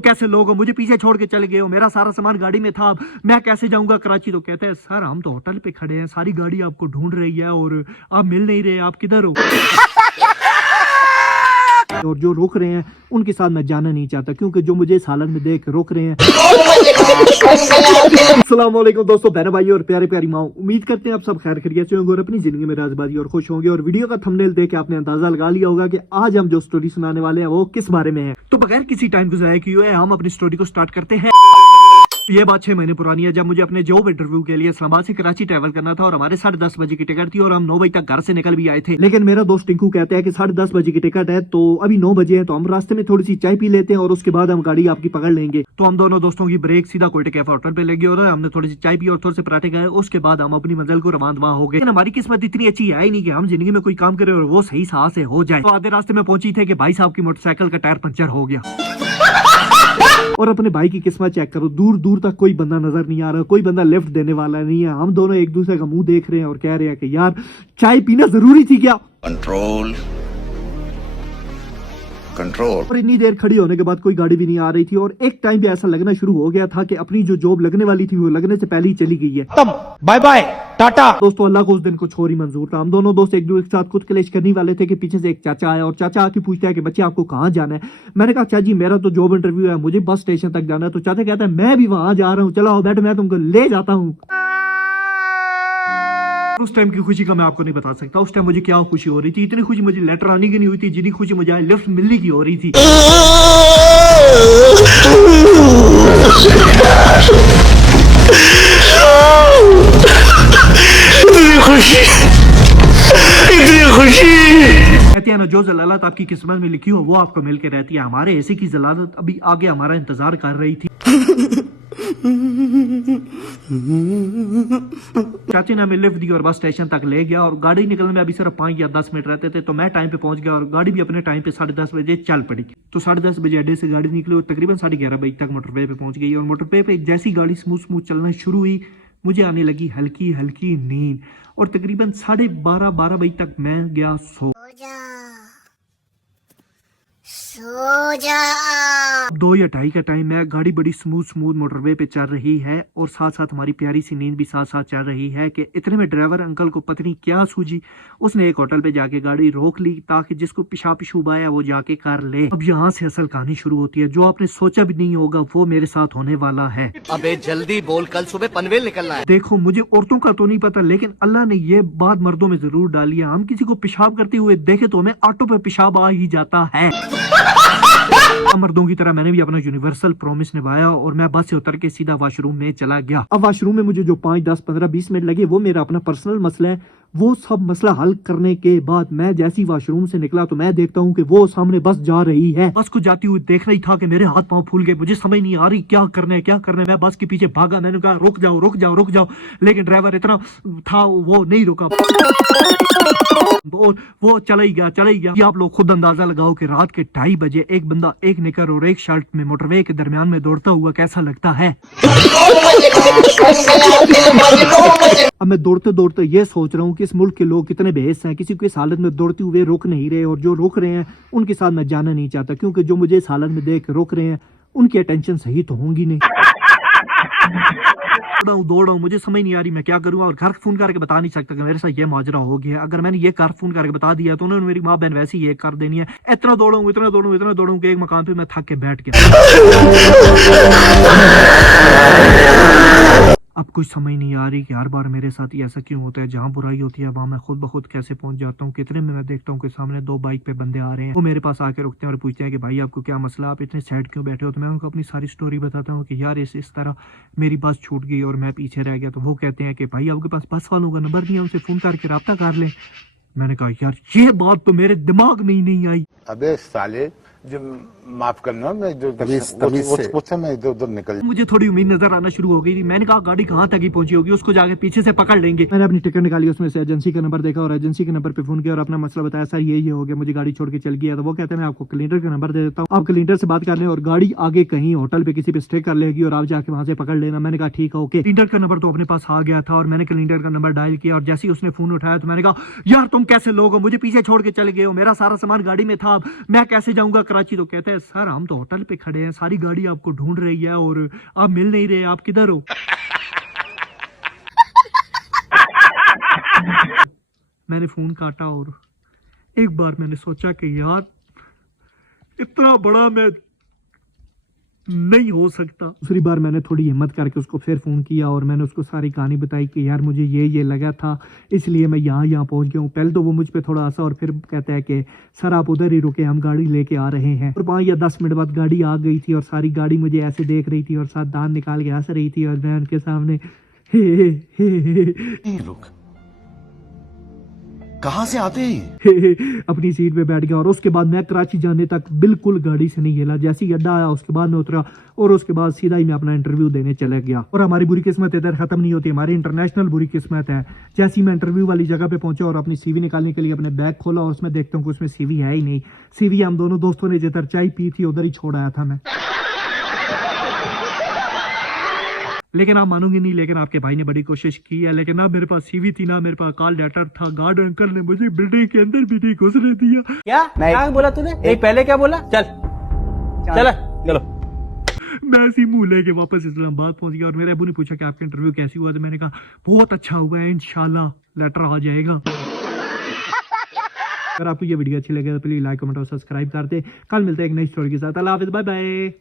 कैसे लोग हो, मुझे पीछे छोड़ के चले गए हो, मेरा सारा सामान गाड़ी में था, मैं कैसे जाऊंगा कराची। तो कहते हैं सर हम तो होटल पे खड़े हैं, सारी गाड़ी आपको ढूंढ रही है और आप मिल नहीं रहे, आप किधर हो। और जो रोक रहे हैं उनके साथ मैं जाना नहीं चाहता, क्योंकि जो मुझे इस हालत में देख रोक रहे हैं। अस्सलाम वालेकुम दोस्तों, बहन भाई और प्यारे प्यारी माँ, उम्मीद करते हैं आप सब खैर खैरियत से होंगे और अपनी जिंदगी में राजबाजी और खुश होंगे। और वीडियो का थंबनेल देख के आपने अंदाजा लगा लिया होगा कि आज हम जो स्टोरी सुनाने वाले हैं वो किस बारे में है। तो बगैर किसी टाइम को ज़ाया किए हुए हम अपनी स्टोरी को स्टार्ट करते हैं। ये बात 6 महीने पुरानी है, जब मुझे अपने जॉब इंटरव्यू के लिए इस्लामाबाद से कराची ट्रैवल करना था और हमारे 10:30 बजे की टिकट थी और हम 9 बजे तक घर से निकल भी आए थे। लेकिन मेरा दोस्त टिंकू कहता है कि 10:30 बजे की टिकट है तो अभी 9 बजे है, तो हम रास्ते में थोड़ी सी चाय पी लेते हैं और उसके बाद हम गाड़ी आपकी पकड़ लेंगे। तो हम दोनों दोस्तों की ब्रेक सीधा कोयटे कैफे होटल पे लगी और हमने थोड़ी सी चाय पी और थोड़े से पराठे खाए। उसके बाद हम अपनी मंजिल को रवाना हो गए। हमारी किस्मत इतनी अच्छी है ही नहीं कि हम जिंदगी में कोई काम करें और वो सही साह से हो जाए। तो आधे रास्ते में पहुंची थे कि भाई साहब की मोटरसाइकिल का टायर पंचर हो गया। और अपने भाई की किस्मत चेक करो, दूर दूर तक कोई बंदा नजर नहीं आ रहा, कोई बंदा लिफ्ट देने वाला नहीं है। हम दोनों एक दूसरे का मुंह देख रहे हैं और कह रहे हैं कि यार चाय पीना जरूरी थी क्या। Control control. और इतनी देर खड़ी होने के बाद कोई गाड़ी भी नहीं आ रही थी और एक टाइम पे ऐसा लगना शुरू हो गया था कि अपनी जो जॉब लगने वाली थी वो लगने से पहले ही चली गई है। तब बाय बाय टाटा। दोस्तों अल्लाह को उस दिन कुछ और ही मंजूर था। हम दोनों दोस्त एक दूसरे के साथ खुद कलेश करने वाले थे कि पीछे से एक चाचा आया और चाचा आके पूछता है कि बच्चे आपको कहाँ जाना है। मैंने कहा चाचा जी मेरा तो जॉब इंटरव्यू है, मुझे बस स्टेशन तक जाना है। तो चाचा कहता है मैं भी वहां जा रहा हूँ, चलो बैठ मैं तुमको ले जाता हूँ। उस टाइम की खुशी का मैं आपको नहीं बता सकता। उस टाइम मुझे क्या खुशी हो रही थी, इतनी खुशी मुझे लेटर आने की नहीं हुई थी जितनी खुशी मुझे लिफ्ट मिलने की हो रही थी। इतनी खुशी कहते हैं ना, जो जलालत आपकी किस्मत में लिखी हो वो आपको मिल के रहती है। हमारे ऐसे की जलालत अभी आगे हमारा इंतजार कर रही थी। चाची ने हमें लिफ्ट दी और बस स्टेशन तक ले गया और गाड़ी निकलने में अभी सिर्फ 5 या 10 मिनट रहते थे। तो मैं टाइम पे पहुंच गया और गाड़ी भी अपने टाइम पे 10:30 बजे चल पड़ी। तो 10:30 बजे अड्डे से गाड़ी निकली और तकरीबन 11:30 बजे तक मोटरवे पे पहुंच गई। और मोटरवे पे जैसी गाड़ी स्मूथ स्मूथ चलना शुरू हुई मुझे आने लगी हल्की हल्की नींद और तकरीबन 12:30 बजे तक मैं गया सो जा। 2 या 2:30 का टाइम है, गाड़ी बड़ी स्मूथ मोटरवे पे चल रही है और साथ साथ हमारी प्यारी सी नींद भी साथ साथ चल रही है कि इतने में ड्राइवर अंकल को पत्नी क्या सूझी, उसने एक होटल पे जाके गाड़ी रोक ली ताकि जिसको पेशाब पेशूब आया वो जाके कर ले। अब यहाँ से असल कहानी शुरू होती है। जो आपने सोचा भी नहीं होगा वो मेरे साथ होने वाला है। अबे जल्दी बोल, कल सुबह पनवेल निकलना है। देखो मुझे औरतों का तो नहीं पता, लेकिन अल्लाह ने ये बात मर्दों में जरूर डाली है। हम किसी को पेशाब करते हुए देखे तो हमें ऑटो पे पेशाब आ ही जाता है। मर्दों की तरह मैंने भी अपना यूनिवर्सल प्रॉमिस निभाया और मैं बस से उतर के सीधा वॉशरूम में चला गया। अब वॉशरूम में मुझे जो 5, 10, 15, 20 मिनट लगे वो मेरा अपना पर्सनल मसला है। वो सब मसला हल करने के बाद मैं जैसी वॉशरूम से निकला तो मैं देखता हूँ कि वो सामने बस जा रही है। बस को जाती हुई देख रही था कि मेरे हाथ पांव फूल गए, मुझे समझ नहीं आ रही क्या करना है। मैं बस के पीछे भागा, मैंने कहा रुक जाओ, लेकिन ड्राइवर इतना था वो नहीं रुका और वो चला ही गया। ये आप लोग खुद अंदाजा लगाओ कि रात के 2:30 बजे एक बंदा एक निकर और एक शर्ट में मोटरवे के दरमियान में दौड़ता हुआ कैसा लगता है। अब मैं दौड़ते दौड़ते ये सोच रहा हूँ कि इस मुल्क के लोग कितने बेहस हैं, किसी को इस हालत में दौड़ते हुए रोक नहीं रहे और जो रोक रहे हैं उनके साथ मैं जाना नहीं चाहता, क्योंकि जो मुझे इस हालत में देख रोक रहे हैं उनकी अटेंशन सही तो होंगी नहीं। दौड़ रहा हूँ, मुझे समझ नहीं आ रही मैं क्या करूँ और घर फोन करके बता नहीं सकता कि मेरे साथ ये माजरा हो गया। अगर मैंने ये घर फोन करके बता दिया तो उन्होंने मेरी माँ बहन वैसे ही ये कर देनी है। इतना दौड़ूं कि एक मकान पे मैं थक के बैठ गया। अब कुछ समझ नहीं आ रही कि हर बार मेरे साथ ही ऐसा क्यों होता है। जहाँ बुराई होती है वहाँ मैं खुद ब खुद कैसे पहुंच जाता हूँ। कितने में मैं देखता हूँ कि सामने 2 बाइक पे बंदे आ रहे हैं। वो मेरे पास आके रुकते हैं और पूछते हैं कि भाई आपको क्या मसला, आप इतने सैड क्यों बैठे हो। तो मैं उनको अपनी सारी स्टोरी बताता हूँ कि यार इस तरह मेरी बस छूट गई और मैं पीछे रह गया। तो वो कहते हैं कि भाई आपके पास बस वालों का नंबर नहीं है, उनसे फोन करके रब्ता कर ले। मैंने कहा यार ये बात तो मेरे दिमाग में ही नहीं आई। अबे साले जो माफ करना, मैं जो मैं इधर उधर निकल। मुझे थोड़ी उम्मीद नजर आना शुरू हो गई थी। मैंने कहा गाड़ी कहाँ तक ही पहुंची होगी, उसको जाके पीछे से पकड़ लेंगे। मैंने अपनी टिकट निकाली, उसमें से एजेंसी का नंबर देखा और एजेंसी के नंबर पे फोन किया और अपना मसला बताया, सर ये हो गया, मुझे गाड़ी छोड़ के चल गया। तो वो कहते हैं मैं आपको कैलेंडर का नंबर दे देता हूँ, आप कैलेंडर से बात कर लें और गाड़ी आगे कहीं होटल पे किसी पे स्टे कर लेगी और आप जाके वहां से पकड़ लेना। मैंने कहा ठीक है ओके। कैलेंडर का नंबर तो अपने पास आ गया था और मैंने कैलेंडर का नंबर डायल किया और जैसे ही उसने फोन उठाया तो मैंने कहा यार तुम कैसे लोग हो, मुझे पीछे छोड़ के चले गए हो, मेरा सारा सामान गाड़ी में था, मैं कैसे जाऊंगा कराची तो कहता है सर हम तो होटल पे खड़े हैं, सारी गाड़ी आपको ढूंढ रही है और आप मिल नहीं रहे, आप किधर हो? मैंने फोन काटा और एक बार मैंने सोचा कि यार इतना बड़ा मैं नहीं हो सकता। दूसरी बार मैंने थोड़ी हिम्मत करके उसको फिर फ़ोन किया और मैंने उसको सारी कहानी बताई कि यार मुझे ये लगा था, इसलिए मैं यहाँ पहुँच गया हूँ। पहले तो वो मुझ पे थोड़ा हंसा और फिर कहता है कि सर आप उधर ही रुके, हम गाड़ी लेके आ रहे हैं। और 5 या 10 मिनट बाद गाड़ी आ गई थी और सारी गाड़ी मुझे ऐसे देख रही थी और साथ दांत निकाल के हंस रही थी और मैं उनके सामने लोग कहाँ से आते हैं? अपनी सीट पे बैठ गया। और उसके बाद मैं कराची जाने तक बिल्कुल गाड़ी से नहीं हिला। जैसे ही अड्डा आया उसके बाद मैं उतरा और उसके बाद सीधा ही मैं अपना इंटरव्यू देने चला गया। और हमारी बुरी किस्मत इधर खत्म नहीं होती, हमारी इंटरनेशनल बुरी किस्मत है। जैसे ही मैं इंटरव्यू वाली जगह पे पहुंचा और अपनी सीवी निकालने के लिए अपने बैग खोला और उसमें देखता हूँ कि उसमें सीवी है ही नहीं। सीवी हम दोनों दोस्तों ने जिधर चाय पी थी उधर ही छोड़ आया था मैं। लेकिन आप मानूंगी नहीं, लेकिन आपके भाई ने बड़ी कोशिश की है। लेकिन ना मेरे पास सीवी थी ना मेरे पास कॉल लेटर था। गार्ड अंकल ने मुझे बिल्डिंग के अंदर भी नहीं घुसने दिया। क्या बोला तूने? एक पहले क्या बोला? चल चलो। मैं ऐसी मुंह लेके वापस इस्लामाबाद पहुंच गया और मेरे अबू ने पूछा कि आपका इंटरव्यू कैसी हुआ, तो मैंने कहा बहुत अच्छा हुआ है, इंशाल्लाह लेटर आ जाएगा। अगर आपको ये वीडियो अच्छी लगे तो प्लीज लाइक कमेंट और सब्सक्राइब कर दे। कल मिलते हैं एक नई स्टोरी के साथ। अल्लाह हाफिज, बाय बाय।